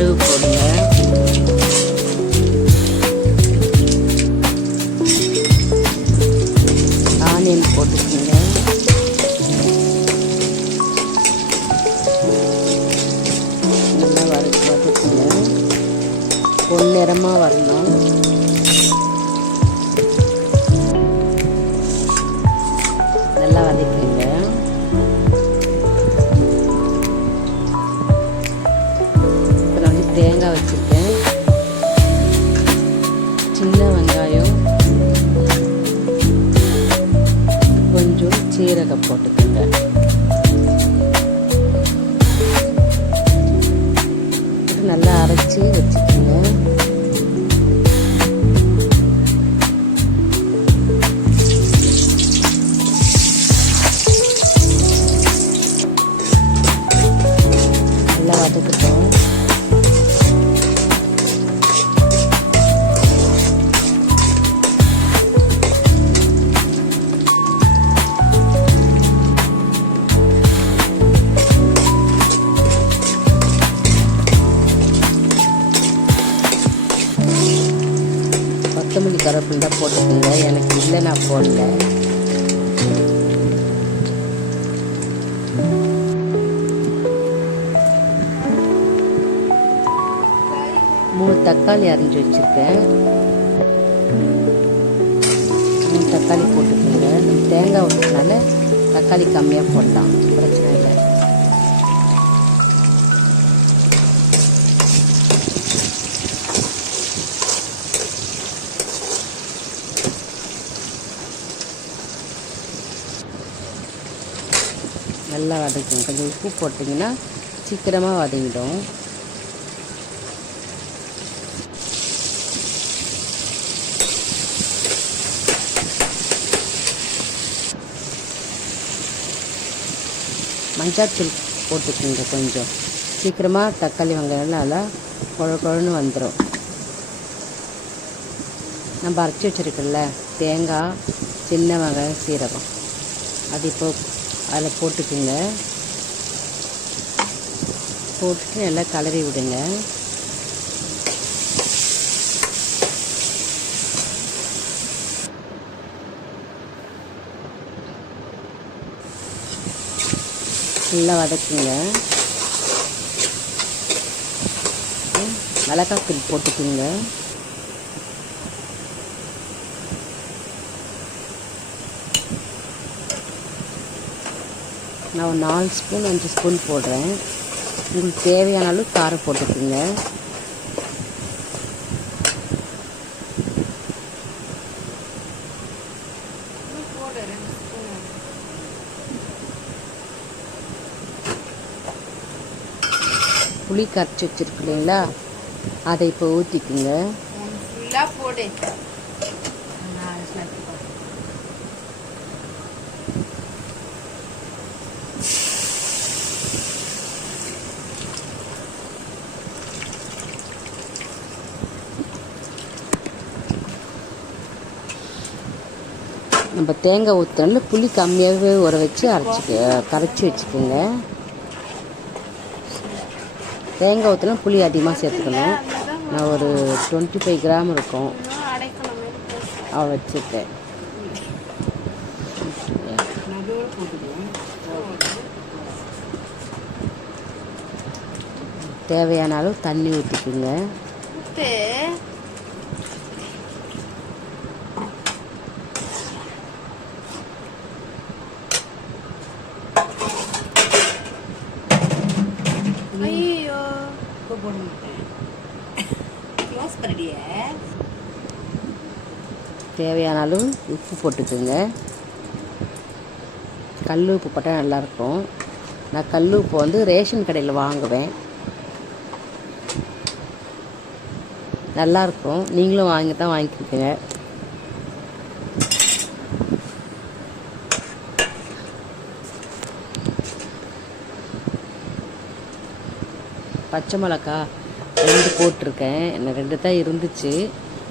கடுகு போடுங்க. ஆனியன் போட்டுக்கோங்க. நல்லா வதக்குங்க. பொன்னிறமாக வரணும். நல்லா வதக்குங்க. இப்போ நான் தேங்காய் வச்சுருக்கேன். சின்ன வெங்காயம், கொஞ்சம் சீரகம் போட்டுக்கோங்க. நல்லா அரைச்சி வச்சுக்கோங்க. நல்லா வதக்கட்டும். கொத்தமல்லி கருவேப்பிலை தான் போட்டுக்கோங்க. எனக்கு இல்லை, நான் போடல. மூணு தக்காளி அரைஞ்சி வச்சுருக்கேன். 3 தக்காளி போட்டுக்கோங்க. நம்ம தேங்காய் ஊற்றுறதுனால தக்காளி கம்மியாக போடலாம், பிரச்சனை இல்லை. நல்லா வதக்குங்க. கொஞ்சம் உப்பு போட்டிங்கன்னா சீக்கிரமாக வதங்கிடும். மஞ்சாத்தூள் போட்டுக்கோங்க. கொஞ்சம் சீக்கிரமாக தக்காளி வெங்காயம் நல்லா குழன்னு வந்துடும். நம்ம அரைச்சி வச்சுருக்கல தேங்காய், சின்ன வெங்காயம், சீரகம், அது இப்போ அதில் போட்டுக்குங்க. போட்டுட்டு நல்லா கலரி விடுங்க. நல்லா வதக்குங்க. மிளகாத்தூள் போட்டுக்குங்க. நான் ஒரு 4 ஸ்பூன் 5 ஸ்பூன் போடுறேன். உங்களுக்கு தேவையான அளவு காரம் போட்டுக்குங்க. புளி கரைச்சி வச்சுருக்கு இல்லைங்களா, அதை இப்போ ஊற்றிக்குங்க. நம்ம தேங்காய் ஊற்றுனால புளி கம்மியாகவே ஊற வச்சு கரைச்சி வச்சுக்கோங்க. தேங்காய் ஊற்றினா புளி அதிகமாக சேர்த்துக்கணும். நான் ஒரு 25 கிராம் இருக்கும் அவள் வச்சுருக்கேன். தேவையான அளவு தண்ணி ஊற்றிக்குங்க. தேவையான அளவு உப்பு போட்டுக்குங்க. கல் உப்பு போட்டால் நல்லாயிருக்கும். நான் கல் உப்பு வந்து ரேஷன் கடையில் வாங்குவேன், நல்லாயிருக்கும். நீங்களும் வாங்கிக்கோங்க. பச்சை மிளகா 2 போட்டிருக்கேன். என்ன 2 தான் இருந்துச்சு.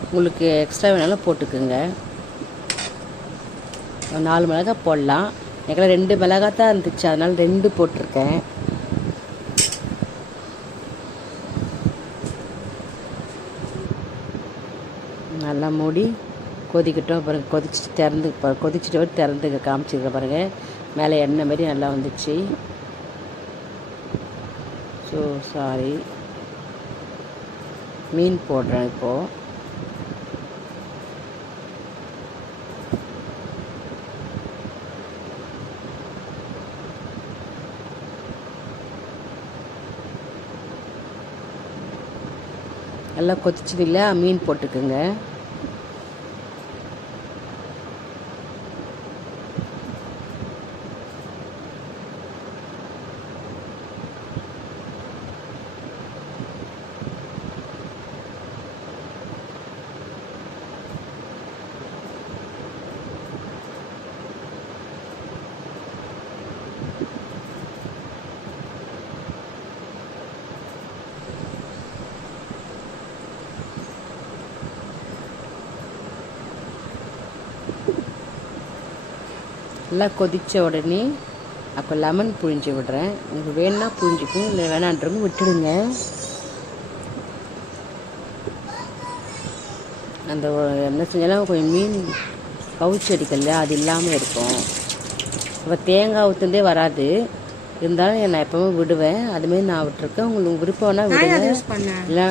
உங்களுக்கு எக்ஸ்ட்ரா வேணாலும் போட்டுக்குங்க. 4 மிளகாய் போடலாம். எனக்கு 2 மிளகாய் தான் இருந்துச்சு, அதனால் 2 போட்டிருக்கேன். நல்லா மூடி கொதிக்கட்டும். அப்புறம் கொதிச்சுட்டு திறந்து காமிச்சிருக்க பாருங்கள். மேலே எண்ணெய் மாரி நல்லா வந்துச்சு. ஸோ சாரி, மீன் போடுறேன் இப்போது. நல்லா கொதிச்சது இல்லை, மீன் போட்டுக்குங்க. நல்லா கொதித்த உடனே அப்போ லெமன் புழிஞ்சு விடுறேன். உங்களுக்கு வேணுன்னா புழிஞ்சிக்கும், இல்லை வேணான்றவங்க விட்டுடுங்க. அந்த என்ன செஞ்சாலும் கொஞ்சம் மீன் கவுச்சி அடிக்கல, அது இல்லாமல் இருக்கும். இப்போ தேங்காய் ஊற்றுந்தே வராது, இருந்தாலும் நான் எப்போவும் விடுவேன். அதுமாரி நான் விட்டுருக்கேன். உங்களுக்கு விருப்பம்னா விடுங்க, இல்லை